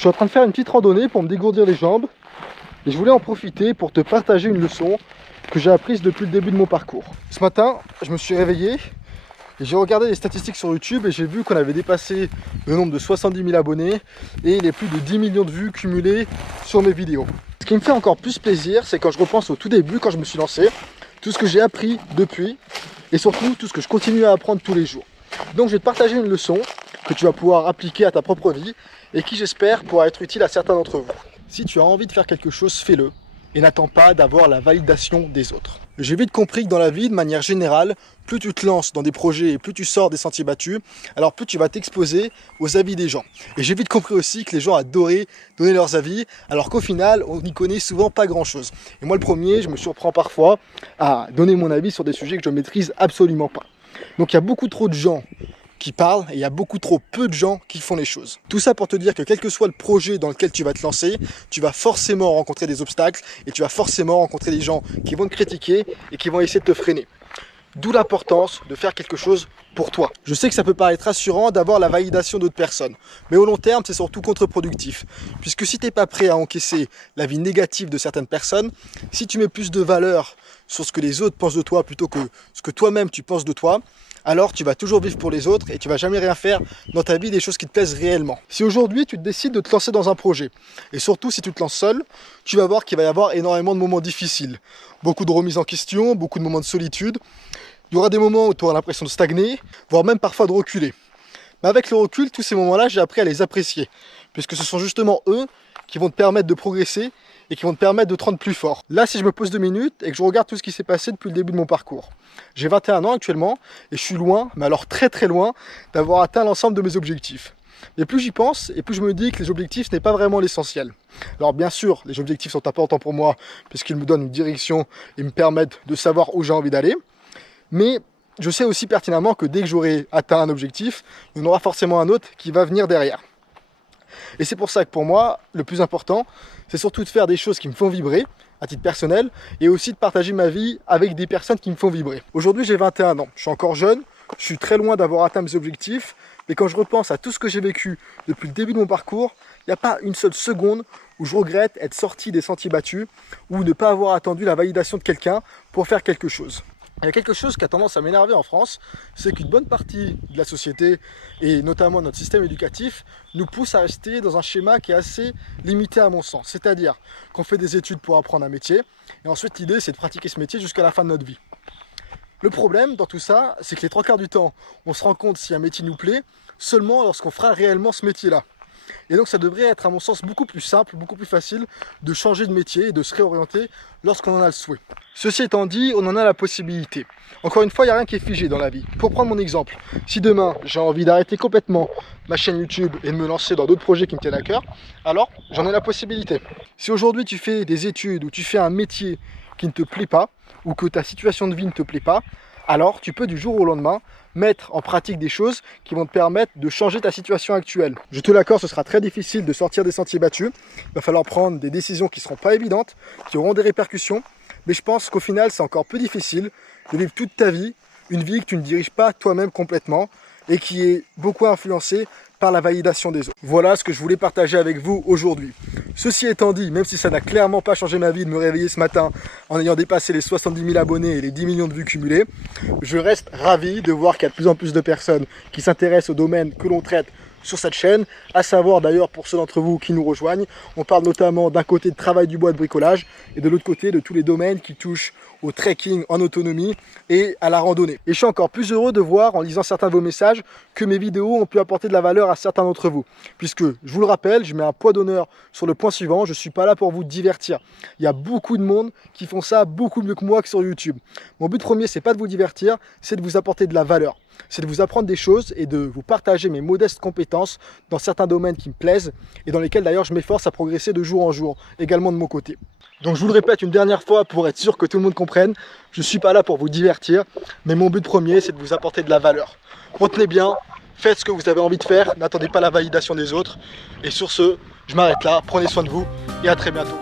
Je suis en train de faire une petite randonnée pour me dégourdir les jambes et je voulais en profiter pour te partager une leçon que j'ai apprise depuis le début de mon parcours. Ce matin, je me suis réveillé et j'ai regardé les statistiques sur YouTube et j'ai vu qu'on avait dépassé le nombre de 70 000 abonnés et les plus de 10 millions de vues cumulées sur mes vidéos. Ce qui me fait encore plus plaisir, c'est quand je repense au tout début, quand je me suis lancé, tout ce que j'ai appris depuis et surtout tout ce que je continue à apprendre tous les jours. Donc je vais te partager une leçon que tu vas pouvoir appliquer à ta propre vie et qui, j'espère, pourra être utile à certains d'entre vous. Si tu as envie de faire quelque chose, fais-le et n'attends pas d'avoir la validation des autres. J'ai vite compris que dans la vie, de manière générale, plus tu te lances dans des projets et plus tu sors des sentiers battus, alors plus tu vas t'exposer aux avis des gens. Et j'ai vite compris aussi que les gens adoraient donner leurs avis, alors qu'au final, on n'y connaît souvent pas grand-chose. Et moi, le premier, je me surprends parfois à donner mon avis sur des sujets que je ne maîtrise absolument pas. Donc il y a beaucoup trop de gens qui parlent et il y a beaucoup trop peu de gens qui font les choses. Tout ça pour te dire que quel que soit le projet dans lequel tu vas te lancer, tu vas forcément rencontrer des obstacles et tu vas forcément rencontrer des gens qui vont te critiquer et qui vont essayer de te freiner. D'où l'importance de faire quelque chose pour toi. Je sais que ça peut paraître rassurant d'avoir la validation d'autres personnes, mais au long terme, c'est surtout contre-productif. Puisque si tu n'es pas prêt à encaisser l'avis négatif de certaines personnes, si tu mets plus de valeur sur ce que les autres pensent de toi plutôt que ce que toi-même tu penses de toi, alors tu vas toujours vivre pour les autres et tu vas jamais rien faire dans ta vie des choses qui te plaisent réellement. Si aujourd'hui tu décides de te lancer dans un projet, et surtout si tu te lances seul, tu vas voir qu'il va y avoir énormément de moments difficiles. Beaucoup de remises en question, beaucoup de moments de solitude. Il y aura des moments où tu auras l'impression de stagner, voire même parfois de reculer. Mais avec le recul, tous ces moments-là, j'ai appris à les apprécier, puisque ce sont justement eux qui vont te permettre de progresser et qui vont te permettre de te rendre plus fort. Là, si je me pose 2 minutes et que je regarde tout ce qui s'est passé depuis le début de mon parcours, j'ai 21 ans actuellement et je suis loin, mais alors très très loin, d'avoir atteint l'ensemble de mes objectifs. Et plus j'y pense, et plus je me dis que les objectifs, ce n'est pas vraiment l'essentiel. Alors bien sûr, les objectifs sont importants pour moi, puisqu'ils me donnent une direction et me permettent de savoir où j'ai envie d'aller. Mais je sais aussi pertinemment que dès que j'aurai atteint un objectif, il y en aura forcément un autre qui va venir derrière. Et c'est pour ça que pour moi, le plus important, c'est surtout de faire des choses qui me font vibrer, à titre personnel, et aussi de partager ma vie avec des personnes qui me font vibrer. Aujourd'hui, j'ai 21 ans, je suis encore jeune, je suis très loin d'avoir atteint mes objectifs, mais quand je repense à tout ce que j'ai vécu depuis le début de mon parcours, il n'y a pas une seule seconde où je regrette être sorti des sentiers battus ou ne pas avoir attendu la validation de quelqu'un pour faire quelque chose. Il y a quelque chose qui a tendance à m'énerver en France, c'est qu'une bonne partie de la société, et notamment notre système éducatif, nous pousse à rester dans un schéma qui est assez limité à mon sens. C'est-à-dire qu'on fait des études pour apprendre un métier, et ensuite l'idée c'est de pratiquer ce métier jusqu'à la fin de notre vie. Le problème dans tout ça, c'est que les 3 quarts du temps, on se rend compte si un métier nous plaît, seulement lorsqu'on fera réellement ce métier-là. Et donc ça devrait être à mon sens beaucoup plus simple, beaucoup plus facile de changer de métier et de se réorienter lorsqu'on en a le souhait. Ceci étant dit, on en a la possibilité. Encore une fois, il n'y a rien qui est figé dans la vie. Pour prendre mon exemple, si demain j'ai envie d'arrêter complètement ma chaîne YouTube et de me lancer dans d'autres projets qui me tiennent à cœur, alors j'en ai la possibilité. Si aujourd'hui tu fais des études ou tu fais un métier qui ne te plaît pas, ou que ta situation de vie ne te plaît pas, alors tu peux du jour au lendemain mettre en pratique des choses qui vont te permettre de changer ta situation actuelle. Je te l'accorde, ce sera très difficile de sortir des sentiers battus. Il va falloir prendre des décisions qui ne seront pas évidentes, qui auront des répercussions. Mais je pense qu'au final, c'est encore plus difficile de vivre toute ta vie, une vie que tu ne diriges pas toi-même complètement et qui est beaucoup influencée par la validation des autres. Voilà ce que je voulais partager avec vous aujourd'hui. Ceci étant dit, même si ça n'a clairement pas changé ma vie de me réveiller ce matin en ayant dépassé les 70 000 abonnés et les 10 millions de vues cumulées, je reste ravi de voir qu'il y a de plus en plus de personnes qui s'intéressent au domaine que l'on traite sur cette chaîne, à savoir d'ailleurs pour ceux d'entre vous qui nous rejoignent, on parle notamment d'un côté de travail du bois, de bricolage, et de l'autre côté de tous les domaines qui touchent au trekking en autonomie et à la randonnée. Et je suis encore plus heureux de voir, en lisant certains de vos messages, que mes vidéos ont pu apporter de la valeur à certains d'entre vous. Puisque, je vous le rappelle, je mets un poids d'honneur sur le point suivant, je ne suis pas là pour vous divertir. Il y a beaucoup de monde qui font ça beaucoup mieux que moi que sur YouTube. Mon but premier, c'est pas de vous divertir, c'est de vous apporter de la valeur. C'est de vous apprendre des choses et de vous partager mes modestes compétences dans certains domaines qui me plaisent et dans lesquels d'ailleurs je m'efforce à progresser de jour en jour, également de mon côté. Donc je vous le répète une dernière fois pour être sûr que tout le monde comprenne, je ne suis pas là pour vous divertir, mais mon but premier c'est de vous apporter de la valeur. Retenez bien, faites ce que vous avez envie de faire, n'attendez pas la validation des autres. Et sur ce, je m'arrête là, prenez soin de vous et à très bientôt.